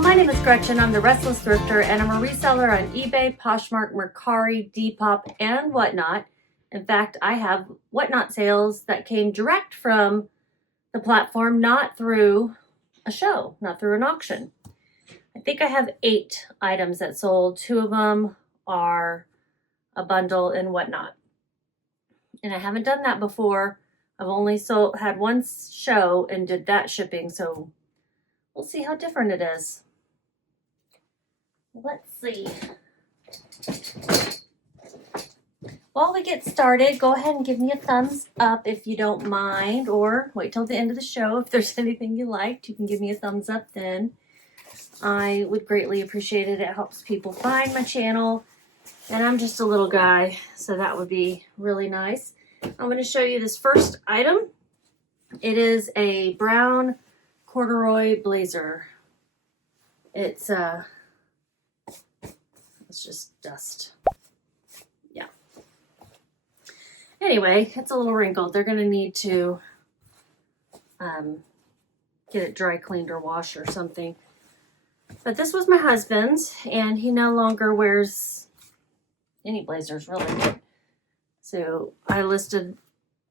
My name is Gretchen. I'm the Restless Thrifter, and I'm a reseller on eBay, Poshmark, Mercari, Depop, and whatnot. In fact, I have whatnot sales that came direct from the platform, not through a show, not through an auction. I think I have 8 items that sold. 2 of them are a bundle and whatnot. And I haven't done that before. I've only had one show and did that shipping, so we'll see how different it is. Let's see. While we get started, go ahead and give me a thumbs up if you don't mind, or wait till the end of the show. If there's anything you liked, you can give me a thumbs up then. I would greatly appreciate it. It helps people find my channel, and I'm just a little guy, so that would be really nice. I'm going to show you this first item. It is a brown corduroy blazer. It's just dust. Yeah. Anyway, it's a little wrinkled. They're going to need to get it dry cleaned or washed or something. But this was my husband's, and he no longer wears any blazers, really. So I listed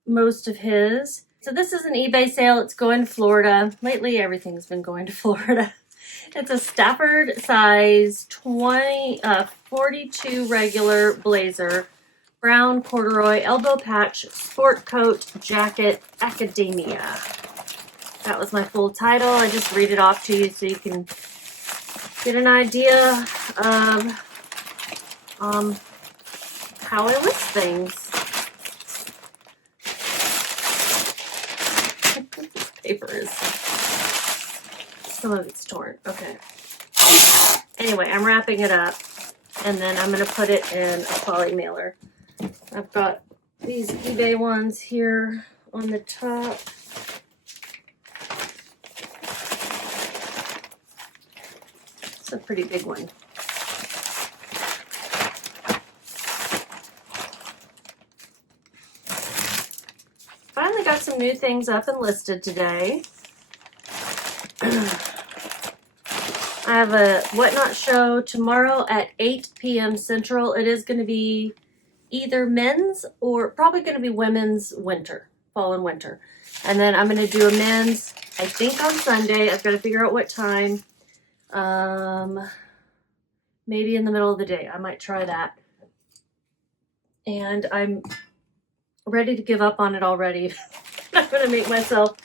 most of his. So this is an eBay sale. It's going to Florida. Lately, everything's been going to Florida. It's a Stafford size 42 regular blazer, brown corduroy, elbow patch, sport coat, jacket, academia. That was my full title. I just read it off to you so you can get an idea of how I list things. This paper is, some of it's torn. Okay. Anyway, I'm wrapping it up, and then I'm going to put it in a poly mailer. I've got these eBay ones here on the top. It's a pretty big one. Finally got some new things up and listed today. I have a whatnot show tomorrow at 8 p.m. Central. It is going to be either men's or probably going to be women's winter, fall and winter. And then I'm going to do a men's, I think on Sunday. I've got to figure out what time. Maybe in the middle of the day. I might try that. And I'm ready to give up on it already. I'm going to make myself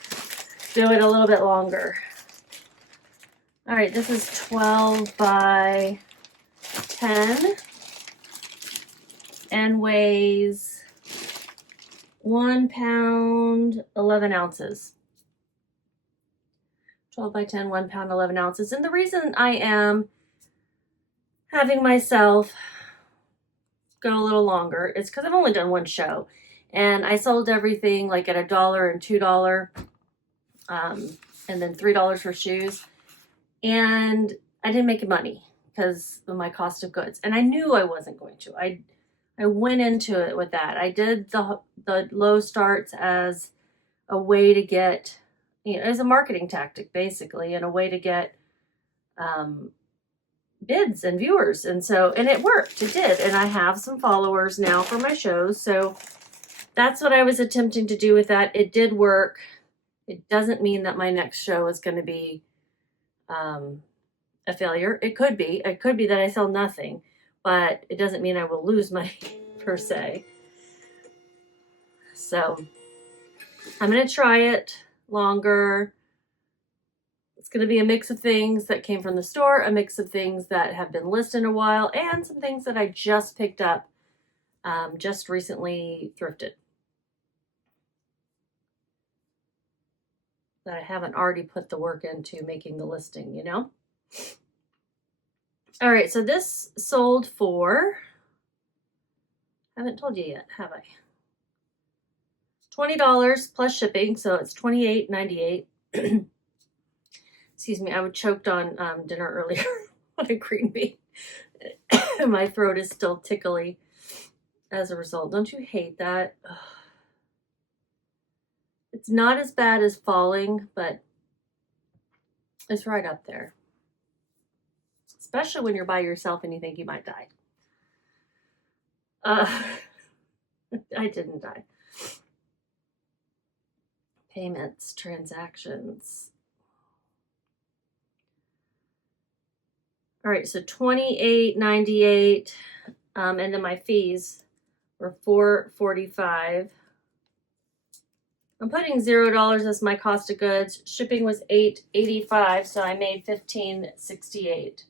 do it a little bit longer. All right, this is 12 by 10 and weighs 1 pound, 11 ounces. 12 by 10, 1 pound, 11 ounces. And the reason I am having myself go a little longer is because I've only done one show. And I sold everything like at $1 and $2, and then $3 for shoes. And I didn't make money because of my cost of goods. And I knew I wasn't going to. I went into it with that. I did the low starts as a way to get, as a marketing tactic, basically, and a way to get bids and viewers. And it worked. It did. And I have some followers now for my shows. So that's what I was attempting to do with that. It did work. It doesn't mean that my next show is going to be a failure. It could be. It could be that I sell nothing, but it doesn't mean I will lose money per se. So I'm going to try it longer. It's going to be a mix of things that came from the store, a mix of things that have been listed a while, and some things that I just picked up, just recently thrifted. That I haven't already put the work into making the listing, All right, so this sold for, I haven't told you yet, have I? $20 plus shipping, so it's $28.98. Excuse me, I was choked on dinner earlier on a green bean. My throat is still tickly as a result. Don't you hate that? Ugh. It's not as bad as falling, but it's right up there. especially when you're by yourself and you think you might die. I didn't die. Payments, transactions. All right, so $28.98, and then my fees were $4.45. I'm putting $0 as my cost of goods. Shipping was $8.85, so I made $15.68.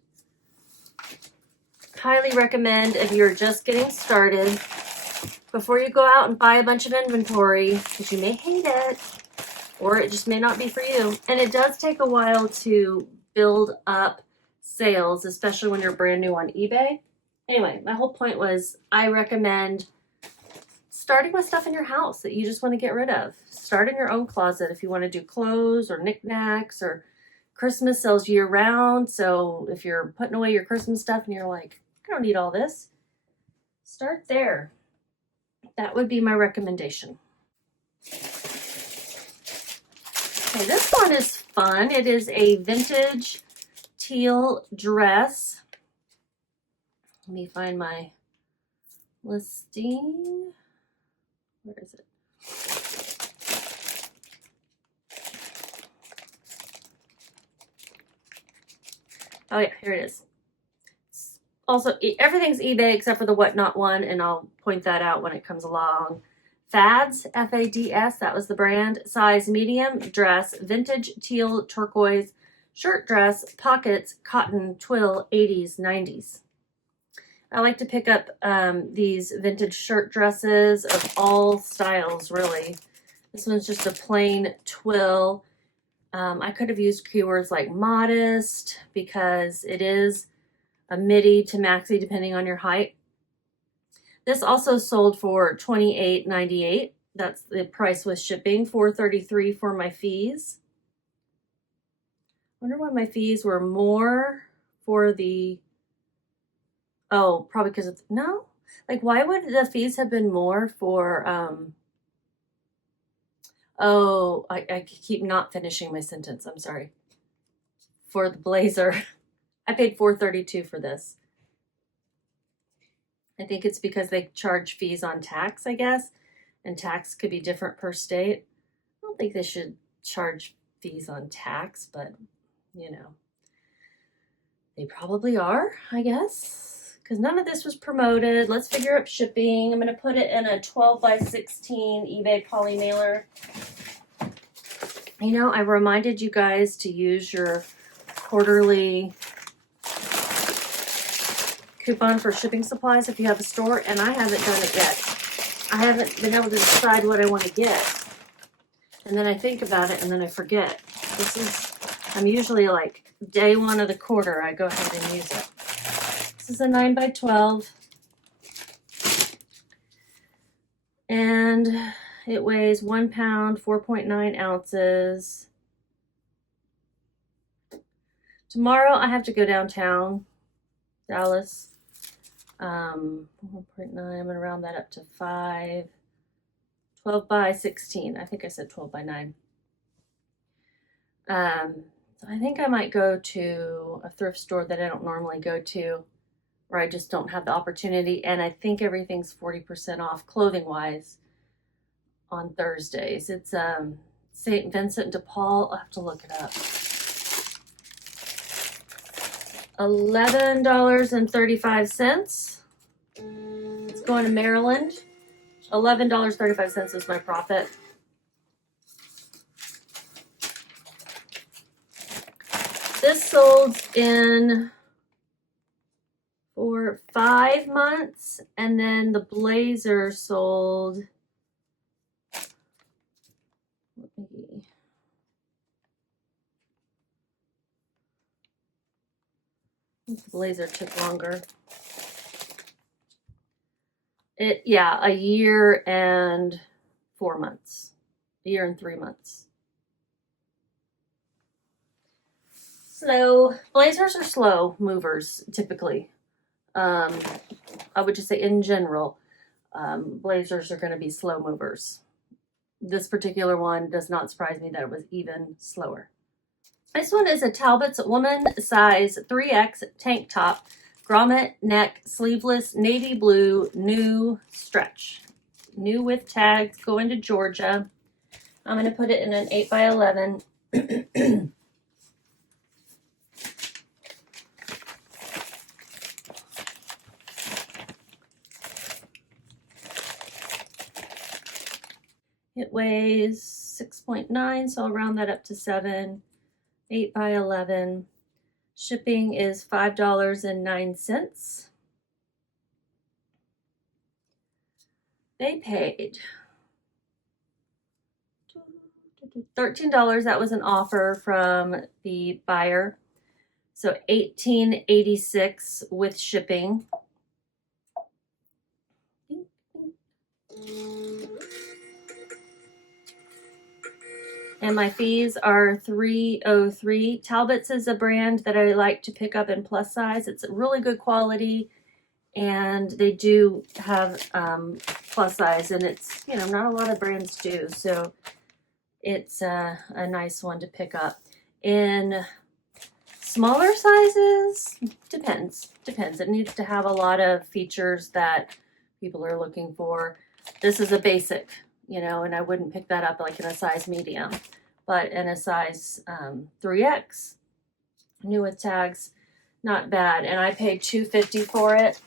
Highly recommend if you're just getting started, before you go out and buy a bunch of inventory, because you may hate it, or it just may not be for you. And it does take a while to build up sales, especially when you're brand new on eBay. Anyway, my whole point was I recommend starting with stuff in your house that you just want to get rid of. Start in your own closet if you want to do clothes or knickknacks, or Christmas sells year round. So if you're putting away your Christmas stuff and you're like, I don't need all this, start there. That would be my recommendation. Okay, this one is fun. It is a vintage teal dress. Let me find my listing. Where is it? Oh yeah, here it is. Also, everything's eBay except for the Whatnot one, and I'll point that out when it comes along. Fads, F-A-D-S, that was the brand. Size medium, dress, vintage teal turquoise, shirt dress, pockets, cotton, twill, 80s, 90s. I like to pick up these vintage shirt dresses of all styles, really. This one's just a plain twill. I could have used keywords like modest, because it is a midi to maxi depending on your height. This also sold for $28.98. That's the price with shipping. $4.33 for my fees. I wonder why my fees were more for the... Oh, probably because it's... No? Like, why would the fees have been more for... Oh, I keep not finishing my sentence. I'm sorry. For the blazer. I paid $4.32 for this. I think it's because they charge fees on tax, I guess. And tax could be different per state. I don't think they should charge fees on tax, but, you know. They probably are, I guess. Because none of this was promoted. Let's figure out shipping. I'm going to put it in a 12x16 eBay poly mailer. You know, I reminded you guys to use your quarterly coupon for shipping supplies if you have a store, and I haven't done it yet. I haven't been able to decide what I want to get. And then I think about it and then I forget. I'm usually like day one of the quarter, I go ahead and use it. This is a 9x12. And it weighs 1 pound, 4.9 ounces. Tomorrow I have to go downtown, Dallas. 1.9, I'm going to round that up to 5. 12x16. I think I said 12x9. So I think I might go to a thrift store that I don't normally go to, where I just don't have the opportunity. And I think everything's 40% off clothing-wise on Thursdays. It's St. Vincent de Paul. I'll have to look it up. $11.35. It's going to Maryland. $11.35 is my profit. This sold in for 5 months, and then the blazer sold. The blazer took longer. A year and 4 months. A year and 3 months. Slow. Blazers are slow movers, typically. I would just say in general, blazers are going to be slow movers. This particular one does not surprise me that it was even slower. This one is a Talbot's woman size 3X tank top, grommet neck, sleeveless, navy blue, new stretch. New with tags, going to Georgia. I'm going to put it in an 8x11. It weighs 6.9, so I'll round that up to 7. 8x11. Shipping is $5.09. They paid $13. That was an offer from the buyer. So $18.86 with shipping. And my fees are $3.03. Talbot's is a brand that I like to pick up in plus size. It's really good quality, and they do have plus size, and it's, you know, not a lot of brands do, so it's a nice one to pick up. In smaller sizes, depends. It needs to have a lot of features that people are looking for. This is a basic, you know, and I wouldn't pick that up like in a size medium, but in a size 3X, new with tags, not bad. And I paid $2.50 for it.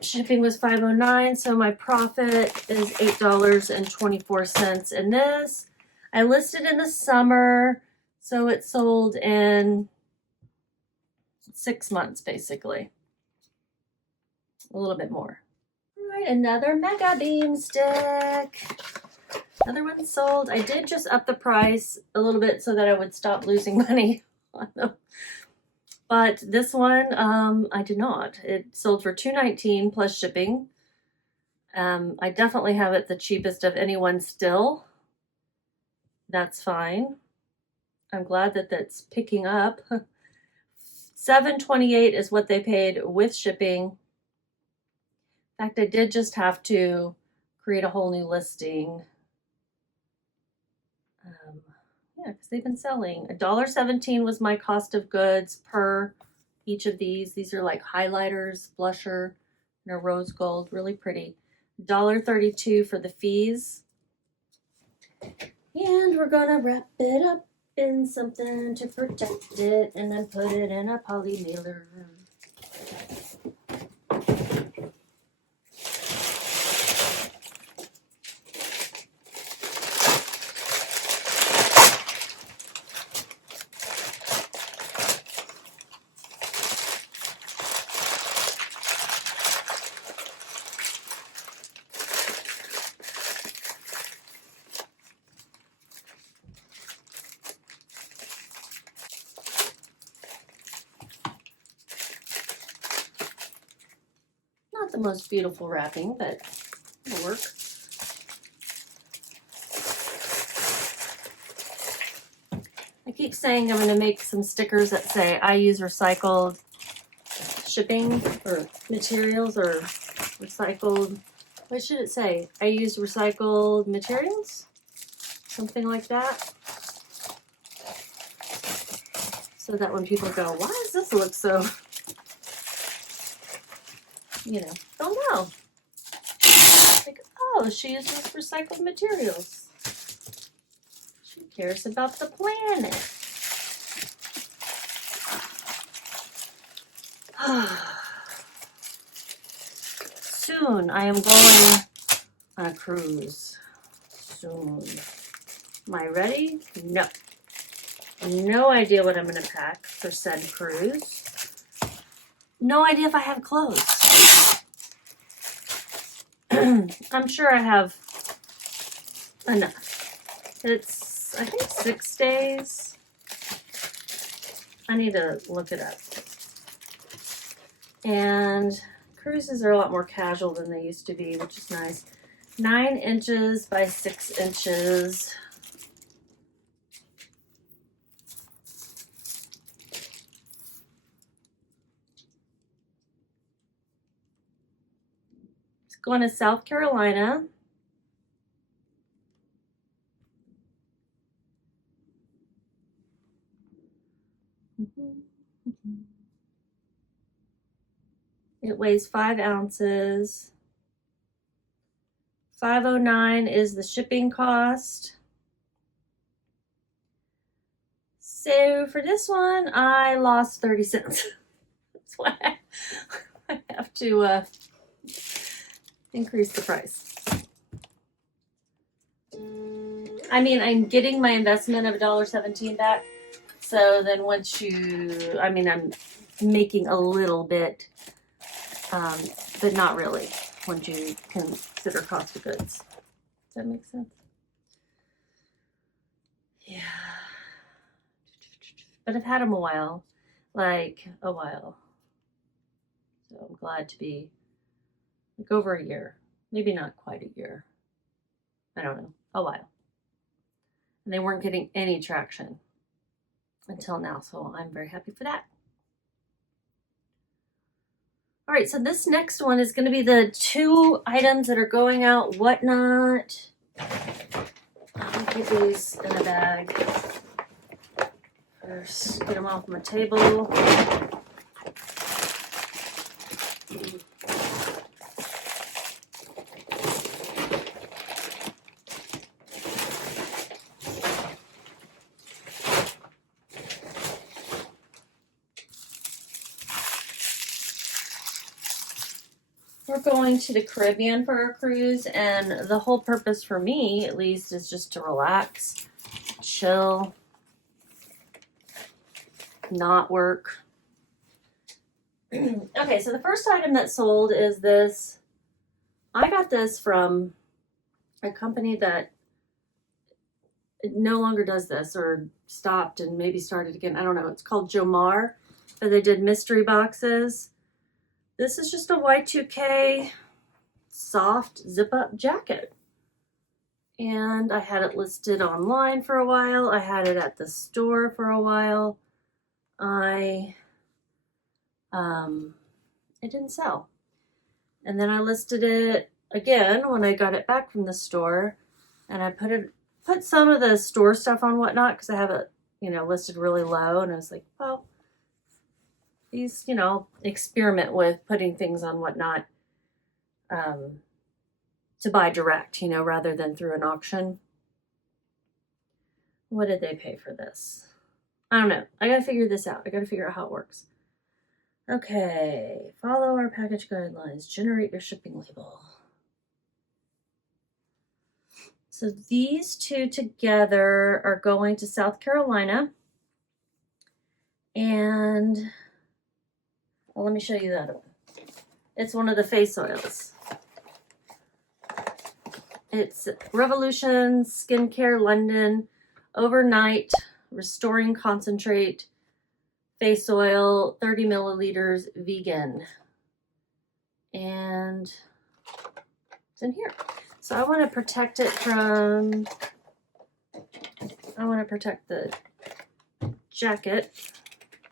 Shipping was $5.09, so my profit is $8.24. And this I listed in the summer, so it sold in 6 months, basically. A little bit more. All right, another Mega Beam stick. Another one sold. I did just up the price a little bit so that I would stop losing money on them. But this one, I did not. It sold for $2.19 plus shipping. I definitely have it the cheapest of anyone still. That's fine. I'm glad that that's picking up. $7.28 is what they paid with shipping. In fact, I did just have to create a whole new listing. Yeah, because they've been selling. $1.17 was my cost of goods per each of these. These are like highlighters, blusher, and a rose gold, really pretty. $1.32 for the fees. And we're gonna wrap it up in something to protect it and then put it in a poly mailer. Not the most beautiful wrapping, but it'll work. I keep saying I'm going to make some stickers that say I use recycled shipping or materials or recycled, what should it say? I use recycled materials? Something like that. So that when people go, why does this look so, you know, don't know. Like, oh, she uses recycled materials. She cares about the planet. Soon I am going on a cruise. Soon. Am I ready? No. No idea what I'm going to pack for said cruise. No idea if I have clothes. I'm sure I have enough. It's, I think, 6 days. I need to look it up. And cruises are a lot more casual than they used to be, which is nice. 9 inches by 6 inches. It's going to South Carolina. It weighs 5 ounces. $5.09 is the shipping cost. So for this one, I lost 30 cents. That's why I have to increase the price. I mean, I'm getting my investment of $1.17 back. So then once you, I mean, I'm making a little bit, but not really once you consider cost of goods. Does that make sense? Yeah. But I've had them a while, like a while. So I'm glad to be like over a year, maybe not quite a year. I don't know, a while. And they weren't getting any traction until now, so I'm very happy for that. All right, so this next one is going to be the 2 items that are going out whatnot. I'll get these in a bag. First, get them off my table. We're going to the Caribbean for our cruise, and the whole purpose for me, at least, is just to relax, chill, not work. Okay, so the first item that sold is this. I got this from a company that no longer does this, or stopped and maybe started again. I don't know. It's called Jomar, but they did mystery boxes. This is just a Y2K soft zip-up jacket. And I had it listed online for a while. I had it at the store for a while. It didn't sell. And then I listed it again when I got it back from the store, and I put some of the store stuff on Whatnot because I have it, listed really low, and I was like, well, these, experiment with putting things on Whatnot to buy direct, rather than through an auction. What did they pay for this? I don't know. I gotta figure this out. I gotta figure out how it works. Okay, follow our package guidelines. Generate your shipping label. So these 2 together are going to South Carolina. And well, let me show you that one. It's one of the face oils. It's Revolution Skincare London Overnight Restoring Concentrate Face Oil, 30 milliliters, vegan. And it's in here. So I want to protect it from, I want to protect the jacket,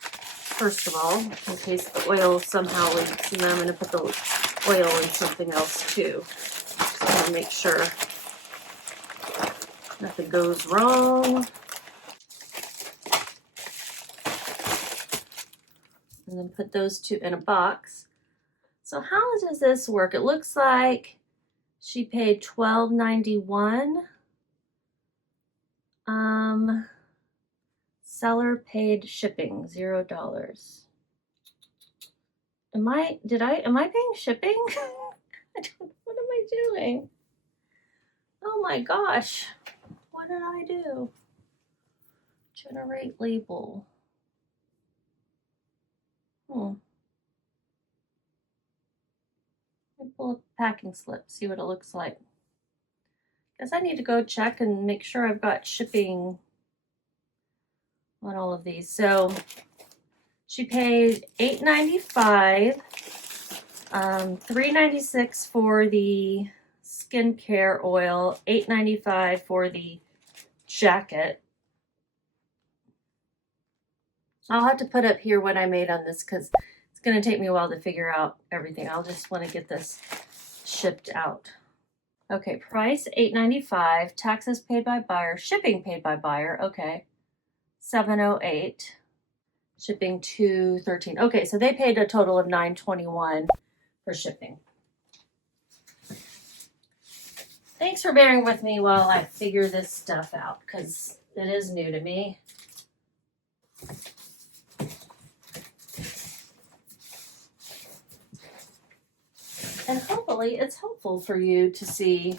first of all, in case the oil somehow leaks. And then I'm going to put the oil in something else too. So I'm going to make sure nothing goes wrong. And then put those 2 in a box. So how does this work? It looks like she paid $12.91. Seller paid shipping, $0. Am I paying shipping? What am I doing? Oh my gosh. What did I do? Generate label. Let me pull up packing slip, see what it looks like. Guess I need to go check and make sure I've got shipping on all of these. So she paid $8.95, $3.96 for the skincare oil, $8.95 for the jacket. I'll have to put up here what I made on this because it's going to take me a while to figure out everything. I'll just want to get this shipped out. Okay, price $8.95, taxes paid by buyer, shipping paid by buyer, okay, $7.08. shipping $213. Okay, so they paid a total of $921 for shipping. Thanks for bearing with me while I figure this stuff out, because it is new to me. And hopefully it's helpful for you to see.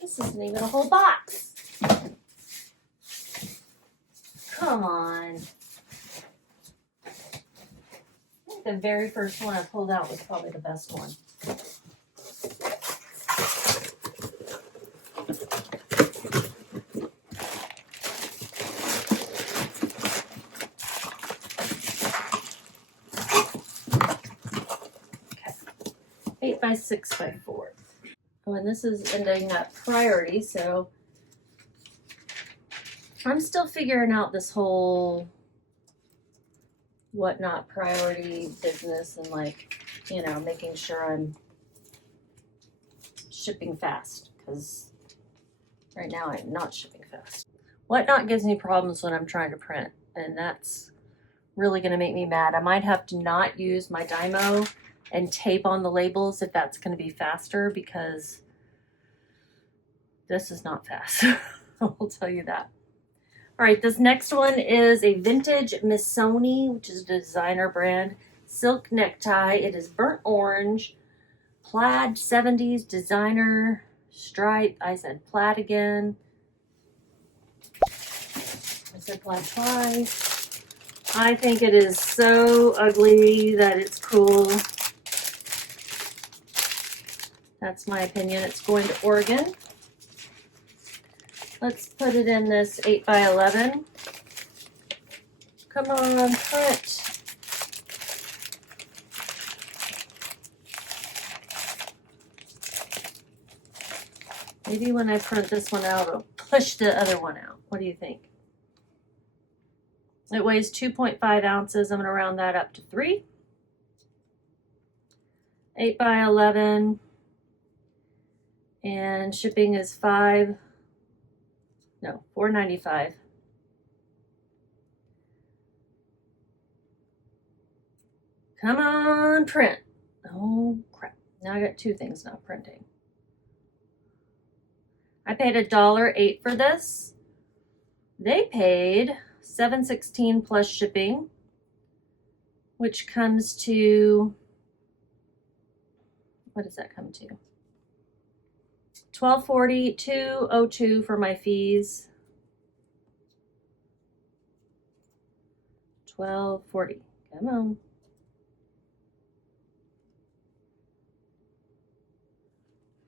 This isn't even a whole box. Come on. I think the very first one I pulled out was probably the best one. Okay. 8 by 6 by 4. Oh, and this is ending up priority, so I'm still figuring out this whole whatnot priority business and, like, you know, making sure I'm shipping fast, because right now I'm not shipping fast. Whatnot gives me problems when I'm trying to print, and that's really going to make me mad. I might have to not use my Dymo and tape on the labels if that's going to be faster, because this is not fast. I'll tell you that. All right, this next one is a vintage Missoni, which is a designer brand, silk necktie. It is burnt orange, plaid 70s designer stripe. I said plaid again. I said plaid twice. I think it is so ugly that it's cool. That's my opinion. It's going to Oregon. Let's put it in this 8 by 11. Come on, print. Maybe when I print this one out, it'll push the other one out. What do you think? It weighs 2.5 ounces. I'm going to round that up to 3. 8 by 11. And shipping is $4.95. Come on, print. Oh, crap. Now I got 2 things not printing. I paid $1.08 for this. They paid $7.16 plus shipping, which comes to, what does that come to? $12.40, $2.02 for my fees. $12.40. Come on.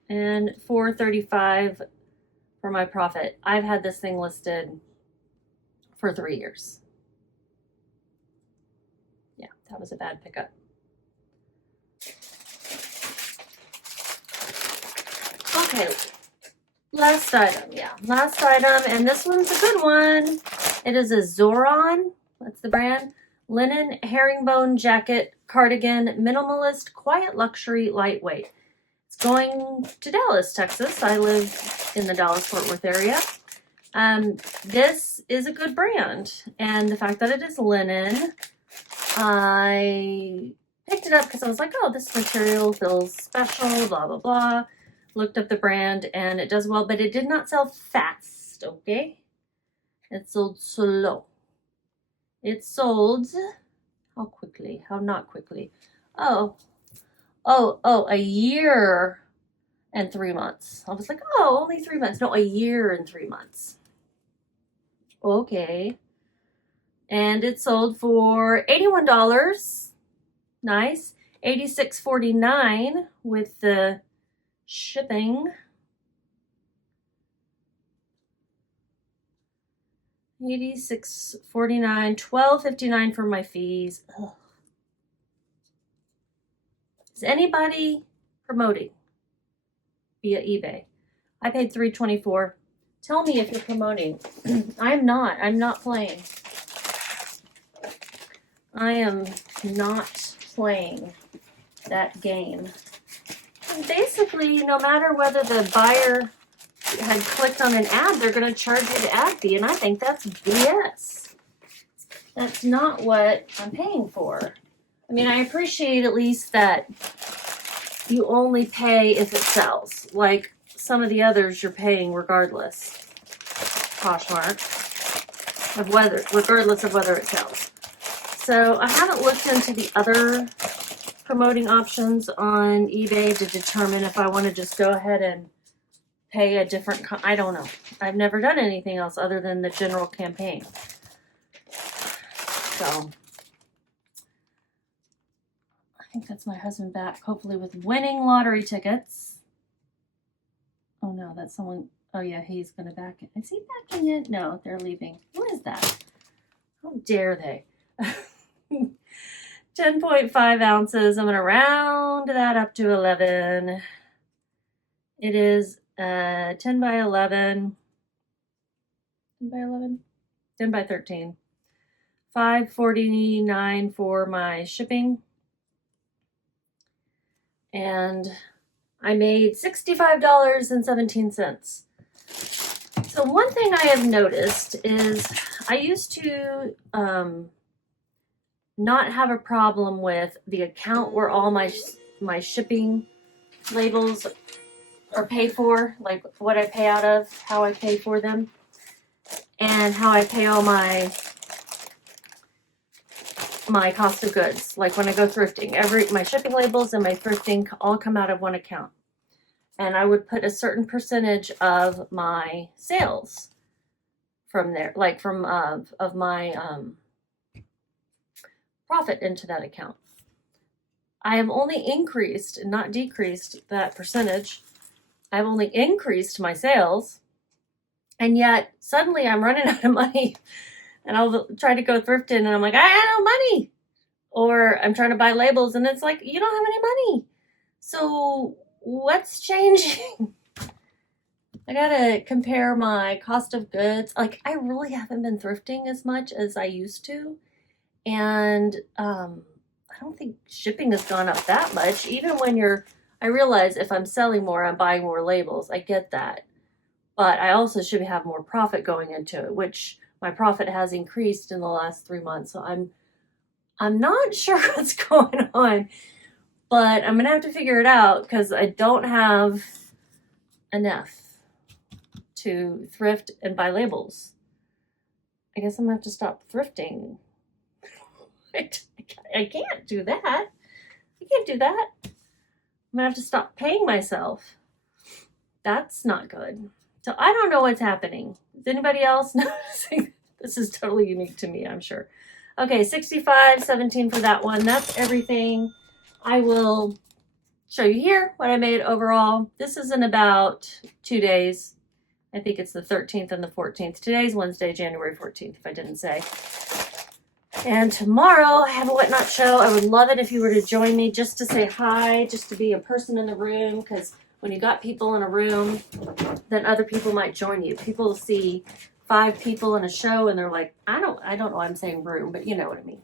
And $4.35 for my profit. I've had this thing listed for 3 years. Yeah, that was a bad pickup. Okay, last item, last item, and this one's a good one. It is a Zoron, that's the brand, linen herringbone jacket cardigan, minimalist, quiet luxury, lightweight. It's going to Dallas, Texas. I live in the Dallas-Fort Worth area. This is a good brand, and the fact that it is linen, I picked it up because I was like, oh, this material feels special, blah, blah, blah. Looked up the brand, and it does well, but it did not sell fast, okay? It sold slow. It sold, how quickly? How not quickly? Oh, a year and 3 months. I was like, oh, only 3 months. No, a year and 3 months. Okay. And it sold for $81. Nice. $86.49 with the shipping. $86.49, $12.59 for my fees. Ugh. Is anybody promoting via eBay? I paid $3.24. Tell me if you're promoting. I'm not playing. I am not playing that game. And basically, no matter whether the buyer had clicked on an ad, they're going to charge you the ad fee, and I think that's BS. that's not what I'm paying for. I mean, I appreciate at least that you only pay if it sells. Like some of the others you're paying regardless. Poshmark. Regardless of whether it sells. So I haven't looked into the other promoting options on eBay to determine if I want to just go ahead and pay a different, I don't know. I've never done anything else other than the general campaign. So I think that's my husband back, hopefully with winning lottery tickets. Oh no, that's someone. Oh yeah, he's gonna back it. Is he backing it? No, they're leaving. What is that? How dare they? 10.5 ounces. I'm gonna round that up to 11. It is 10 by 11. 10 by 11? 10 by 13. $5.49 for my shipping. And I made $65.17. So one thing I have noticed is I used to not have a problem with the account where all my shipping labels are paid for, like what I pay out of, how I pay for them, and how I pay all my cost of goods. Like when I go thrifting, my shipping labels and my thrifting all come out of one account. And I would put a certain percentage of my sales from there, like from of my profit into that account. I have only increased, not decreased, that percentage. I've only increased my sales, and yet suddenly I'm running out of money, and I'll try to go thrifting, and I'm like, I have no money, or I'm trying to buy labels, and it's like, you don't have any money. So what's changing? I gotta compare my cost of goods. Like, I really haven't been thrifting as much as I used to, and I don't think shipping has gone up that much. Even when I realize if I'm selling more, I'm buying more labels. I get that. But I also should have more profit going into it, which my profit has increased in the last 3 months. So I'm not sure what's going on, but I'm going to have to figure it out because I don't have enough to thrift and buy labels. I guess I'm going to have to stop thrifting. I can't do that. I can't do that. I'm gonna have to stop paying myself. That's not good. So I don't know what's happening. Is anybody else noticing? This is totally unique to me, I'm sure. Okay, 65.17 for that one. That's everything. I will show you here what I made overall. This is in about 2 days. I think it's the 13th and the 14th. Today's Wednesday, January 14th, if I didn't say. And tomorrow I have a Whatnot show. I would love it if you were to join me just to say hi, just to be a person in the room, because when you got people in a room, then other people might join you. People see 5 people in a show and they're like, I don't know, I'm saying room, but you know what I mean.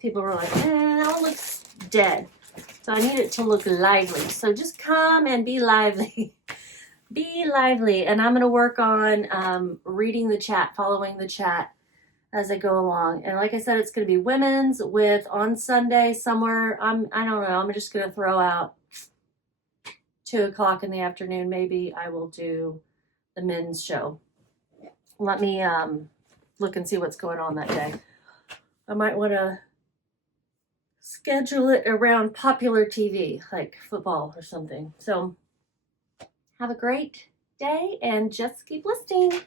People were like, that one looks dead. So I need it to look lively. So just come and be lively. Be lively. And I'm going to work on reading the chat, following the chat as I go along. And like I said, it's going to be women's with on Sunday somewhere. I don't know. I'm just going to throw out 2 o'clock in the afternoon. Maybe I will do the men's show. Let me look and see what's going on that day. I might want to schedule it around popular TV, like football or something. So have a great day and just keep listening.